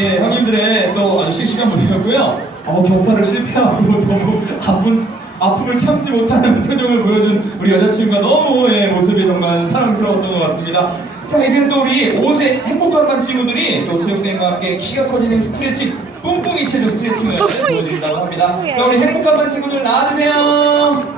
예, 형님들의 또 아주 씩씩한 무대였고요. 어, 격파를 실패하고 너무 아픈, 아픔을 참지 못하는 표정을 보여준 우리 여자친구가 너무 예, 모습이 정말 사랑스러웠던 것 같습니다. 자, 이제는 또 우리 옷의 행복한 반 친구들이 또 체육생과 함께 키가 커지는 스트레칭, 뿡뿡이 체조 스트레칭을 보여드린다고 합니다. 자, 우리 행복한 반 친구들 나와주세요.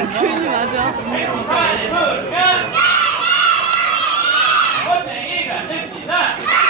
남친이 맞아. 자,